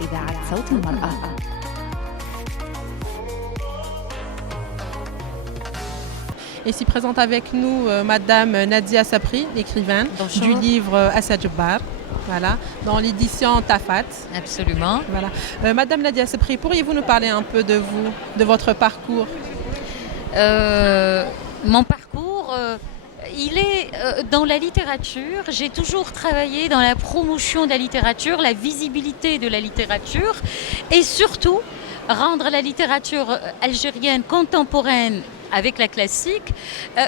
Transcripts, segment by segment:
إذاعة صوت المرأة. Ici présente avec nous Madame Nadia Sapri, écrivaine. Bonjour. Du livre Assia Djebar, voilà, dans l'édition Tafat. Absolument. Voilà. Madame Nadia Sapri, pourriez-vous nous parler un peu de vous, de votre parcours? Mon parcours, il est dans la littérature. J'ai toujours travaillé dans la promotion de la littérature, la visibilité de la littérature et surtout rendre la littérature algérienne contemporaine avec la classique,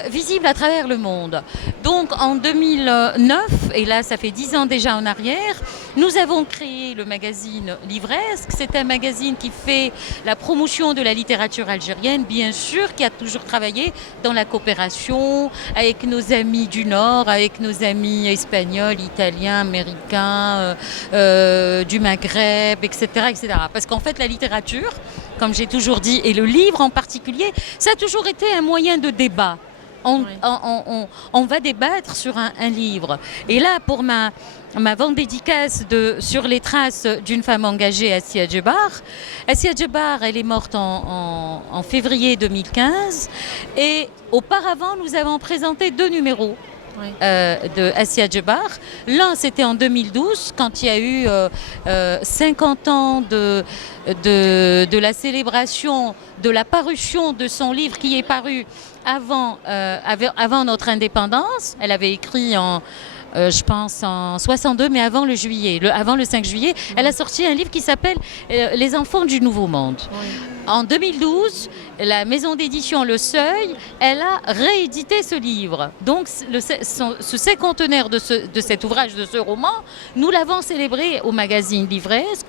visible à travers le monde. Donc en 2009, et là ça fait 10 ans déjà en arrière, nous avons créé le magazine Livresque. C'est un magazine qui fait la promotion de la littérature algérienne, bien sûr, qui a toujours travaillé dans la coopération avec nos amis du Nord, avec nos amis espagnols, italiens, américains, du Maghreb, etc., etc. Parce qu'en fait la littérature, comme j'ai toujours dit, et le livre en particulier, ça a toujours été un moyen de débat. On va débattre sur un livre. Et là, pour ma vente dédicace sur les traces d'une femme engagée, Assia Djebar. Assia Djebar, elle est morte en février 2015. Et auparavant, nous avons présenté 2 numéros. De Assia Djebar. L'un, c'était en 2012, quand il y a eu 50 ans de la célébration de la parution de son livre qui est paru avant notre indépendance. Elle avait écrit je pense en 62, mais avant le 5 juillet, elle a sorti un livre qui s'appelle Les enfants du Nouveau Monde. Oui. En 2012, la maison d'édition Le Seuil, elle a réédité ce livre. Donc ce cinquantenaire de cet ouvrage, de ce roman, nous l'avons célébré au magazine Livresque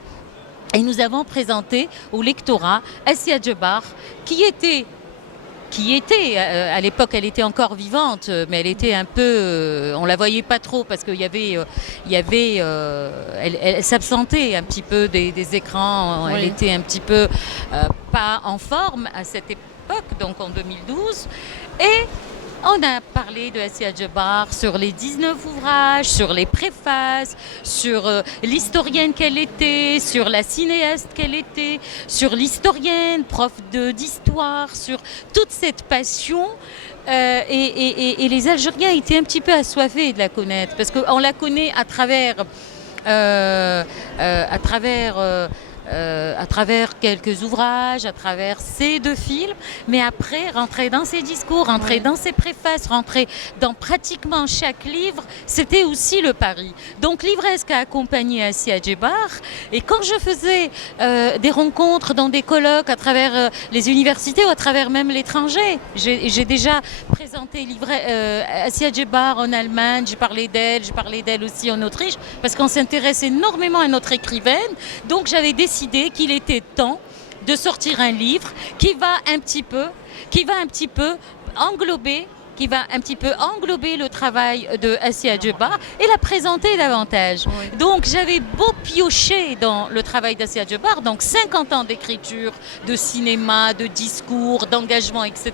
et nous avons présenté au lectorat Assia Djebar, qui était à l'époque, elle était encore vivante, mais elle était un peu, on la voyait pas trop parce qu'il elle s'absentait un petit peu des écrans. Oui. Elle était un petit peu pas en forme à cette époque, donc en 2012. Et on a parlé de Assia Djebar sur les 19 ouvrages, sur les préfaces, sur l'historienne qu'elle était, sur la cinéaste qu'elle était, sur l'historienne, prof d'histoire, sur toute cette passion. Et les Algériens étaient un petit peu assoiffés de la connaître, parce qu'on la connaît à travers quelques ouvrages, à travers ces 2 films, mais après, rentrer dans ses discours, rentrer dans ses préfaces, rentrer dans pratiquement chaque livre, c'était aussi le pari. Donc Livresque a accompagné Assia Djebar, et quand je faisais des rencontres dans des colloques à travers les universités ou à travers même l'étranger, j'ai déjà présenté Assia Djebar en Allemagne, j'ai parlé d'elle aussi en Autriche, parce qu'on s'intéresse énormément à notre écrivaine, donc j'avais décidé qu'il était temps de sortir un livre qui va un petit peu englober le travail de Assia Djebar et la présenter davantage. Oui. Donc j'avais beau piocher dans le travail d'Assia Djebar, donc 50 ans d'écriture, de cinéma, de discours, d'engagement, etc.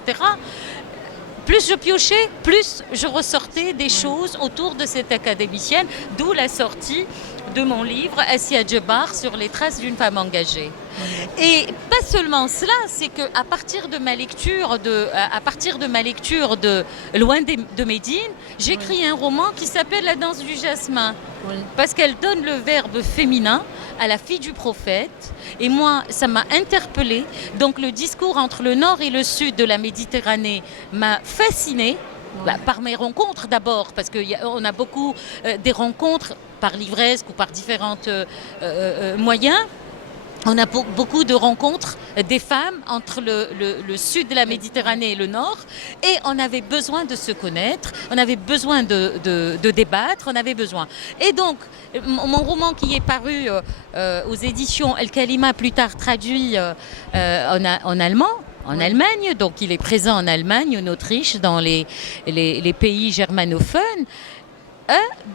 Plus je piochais, plus je ressortais des choses autour de cette académicienne, d'où la sortie de mon livre Assia Djebar sur les traces d'une femme engagée. Et pas seulement cela, c'est qu'à partir de ma lecture de Loin de Médine, j'écris un roman qui s'appelle La danse du jasmin, parce qu'elle donne le verbe féminin à la fille du prophète. Et moi, ça m'a interpellée. Donc le discours entre le nord et le sud de la Méditerranée m'a fascinée. Par mes rencontres d'abord, parce qu'on a beaucoup des rencontres par Livresque ou par différents moyens. On a beaucoup de rencontres des femmes entre le sud de la Méditerranée et le nord, et on avait besoin de se connaître, on avait besoin de débattre, on avait besoin. Et donc, mon roman qui est paru aux éditions El Kalima, plus tard traduit en allemand, en Allemagne, donc il est présent en Allemagne, en Autriche, dans les pays germanophones.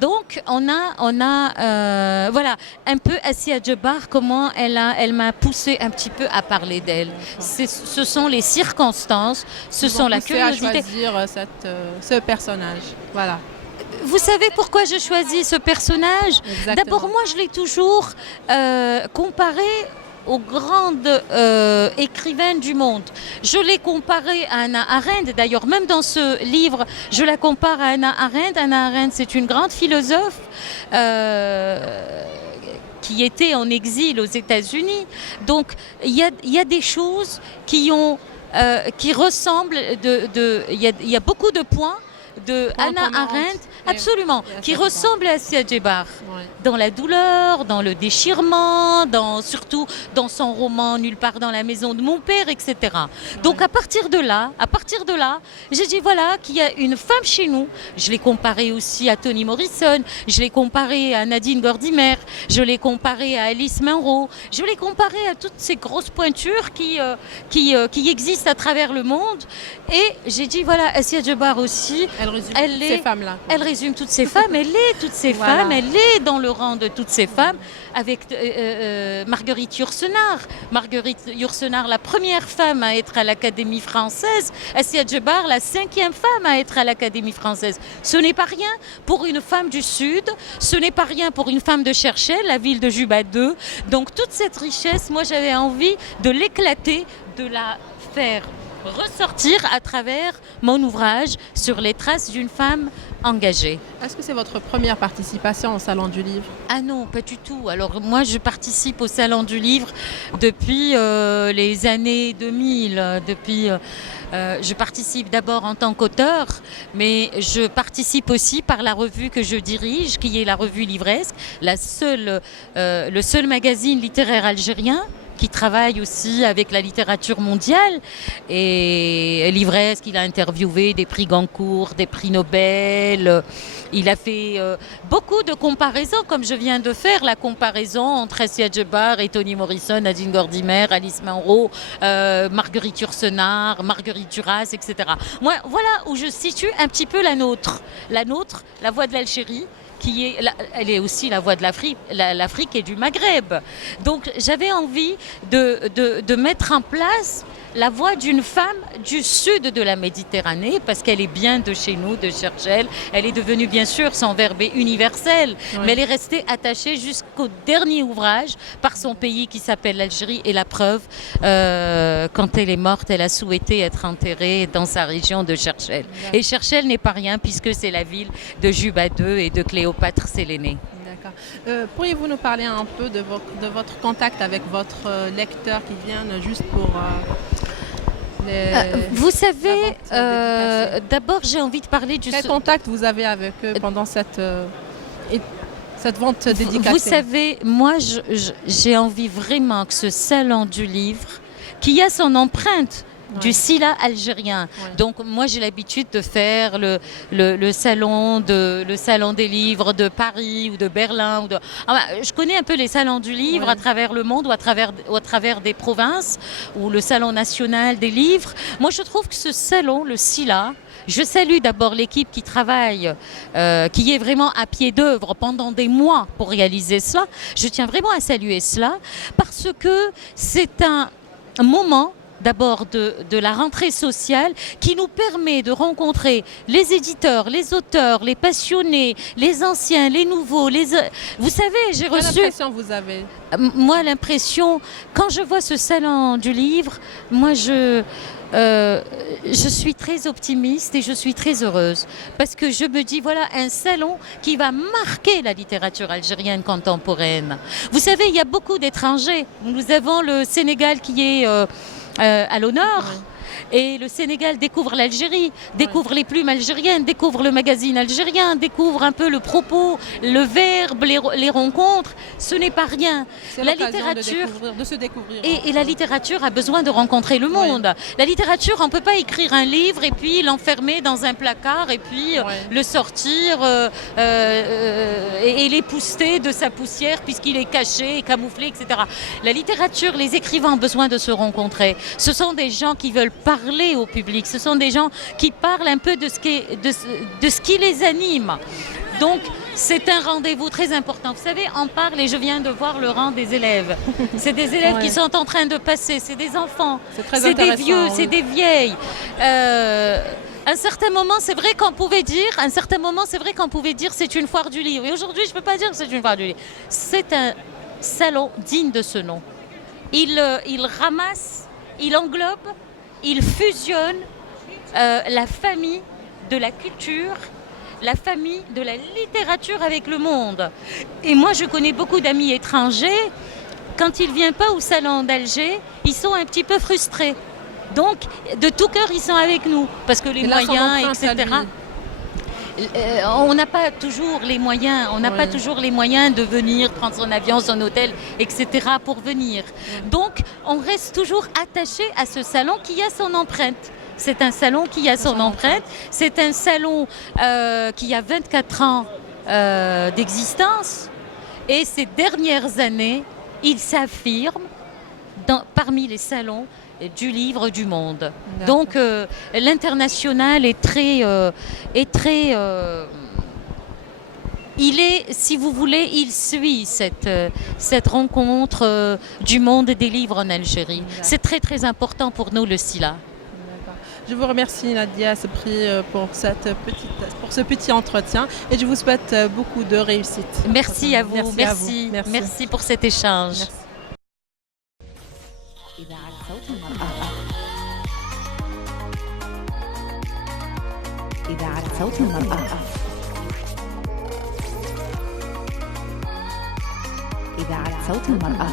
Donc on a voilà un peu Assia Djebar, comment elle m'a poussé un petit peu à parler d'elle. Ce sont les circonstances, ce sont la curiosité à choisir ce personnage. Voilà. Vous savez pourquoi je choisis ce personnage? Exactement. D'abord, moi, je l'ai toujours comparé aux grandes écrivaines du monde. Je l'ai comparée à Hannah Arendt. D'ailleurs, même dans ce livre, je la compare à Hannah Arendt. Hannah Arendt, c'est une grande philosophe qui était en exil aux États-Unis. Donc, il y a des choses qui ressemblent. Il y a beaucoup de points de Hannah Arendt, absolument, qui ressemble à Assia Djebar, dans la douleur, dans le déchirement, surtout dans son roman Nulle part dans la maison de mon père, etc. Donc à partir de là, j'ai dit voilà qu'il y a une femme chez nous. Je l'ai comparée aussi à Toni Morrison, je l'ai comparée à Nadine Gordimer, je l'ai comparée à Alice Munro, je l'ai comparée à toutes ces grosses pointures qui existent à travers le monde. Et j'ai dit voilà, Assia Djebar aussi. Elle résume toutes ces femmes, elle est toutes ces femmes, elle est dans le rang de toutes ces femmes avec Marguerite Yourcenar. Marguerite Yourcenar, la première femme à être à l'Académie française, Assia Djebar, la 5e femme à être à l'Académie française. Ce n'est pas rien pour une femme du Sud, ce n'est pas rien pour une femme de Cherchell, la ville de Juba II. Donc toute cette richesse, moi j'avais envie de l'éclater, de la faire ressortir à travers mon ouvrage sur les traces d'une femme engagée. Est-ce que c'est votre première participation au Salon du Livre? Ah non, pas du tout. Alors moi, je participe au Salon du Livre depuis les années 2000. Je participe d'abord en tant qu'auteur, mais je participe aussi par la revue que je dirige, qui est la revue Livresque, le seul magazine littéraire algérien qui travaille aussi avec la littérature mondiale. Et Livresque, il a interviewé des prix Goncourt, des prix Nobel. Il a fait beaucoup de comparaisons, comme je viens de faire, la comparaison entre Assia Djebar et Toni Morrison, Nadine Gordimer, Alice Munro, Marguerite Yourcenar, Marguerite Duras, etc. Moi, voilà où je situe un petit peu la nôtre. La nôtre, la voix de l'Algérie, elle est aussi la voix de l'Afrique et du Maghreb. Donc j'avais envie de mettre en place la voix d'une femme du sud de la Méditerranée, parce qu'elle est bien de chez nous, de Cherchell. Elle est devenue bien sûr son verbe universel, mais elle est restée attachée jusqu'au dernier ouvrage par son pays qui s'appelle l'Algérie. Et la preuve, quand elle est morte, elle a souhaité être enterrée dans sa région de Cherchell. Et Cherchell n'est pas rien, puisque c'est la ville de Juba II et de Cléopâtre Sélénée. D'accord. Pourriez-vous nous parler un peu de votre contact avec votre lecteur qui vient juste pour... vous savez, d'abord j'ai envie de parler du... Quel contact vous avez avec eux pendant cette vente dédicacée? Vous savez, moi j'ai envie vraiment que ce salon du livre, qui a son empreinte du Sila algérien. Donc moi j'ai l'habitude de faire le salon des livres de Paris ou de Berlin. Je connais un peu les salons du livre à travers le monde ou à travers des provinces, ou le salon national des livres. Moi je trouve que ce salon, le Sila, je salue d'abord l'équipe qui travaille, qui est vraiment à pied d'œuvre pendant des mois pour réaliser cela. Je tiens vraiment à saluer cela parce que c'est un moment d'abord de la rentrée sociale qui nous permet de rencontrer les éditeurs, les auteurs, les passionnés, les anciens, les nouveaux. Vous savez, j'ai reçu... Quelle impression vous avez? Moi, l'impression, quand je vois ce salon du livre, moi je suis très optimiste et je suis très heureuse parce que je me dis voilà un salon qui va marquer la littérature algérienne contemporaine. Vous savez, il y a beaucoup d'étrangers. Nous avons le Sénégal qui est à l'honneur. Et le Sénégal découvre l'Algérie, découvre les plumes algériennes, découvre le magazine algérien, découvre un peu le propos, le verbe, les rencontres. Ce n'est pas rien. La littérature de se découvrir. Et la littérature a besoin de rencontrer le monde. La littérature, on ne peut pas écrire un livre et puis l'enfermer dans un placard et puis le sortir et l'épousseter de sa poussière puisqu'il est caché, camouflé, etc. La littérature, les écrivains ont besoin de se rencontrer. Ce sont des gens qui veulent parler au public. Ce sont des gens qui parlent un peu de ce qui les anime. Donc, c'est un rendez-vous très important. Vous savez, on parle et je viens de voir le rang des élèves. C'est des élèves qui sont en train de passer. C'est des enfants. C'est des vieux, c'est des vieilles. un certain moment, c'est vrai qu'on pouvait dire, c'est une foire du livre. Et aujourd'hui, je ne peux pas dire que c'est une foire du livre. C'est un salon digne de ce nom. Il ramasse, il englobe, il fusionne la famille de la culture, la famille de la littérature avec le monde. Et moi, je connais beaucoup d'amis étrangers. Quand ils ne viennent pas au salon d'Alger, ils sont un petit peu frustrés. Donc, de tout cœur, ils sont avec nous. Parce que les moyens, etc. On n'a pas toujours les moyens. On n'a pas toujours les moyens de venir prendre son avion, son hôtel, etc. pour venir. Donc, on reste toujours attaché à ce salon qui a son empreinte. C'est un salon qui a son empreinte. C'est un salon qui a 24 ans d'existence. Et ces dernières années, il s'affirme parmi les salons du livre du monde. Donc l'international est très il est, si vous voulez, il suit cette rencontre du monde des livres en Algérie. C'est très très important pour nous, le SILA. Je vous remercie Nadia pour ce petit entretien et je vous souhaite beaucoup de réussite. Merci à vous, merci pour cet échange. Merci. إذاعة صوت المرأة. إذاعة صوت المرأة.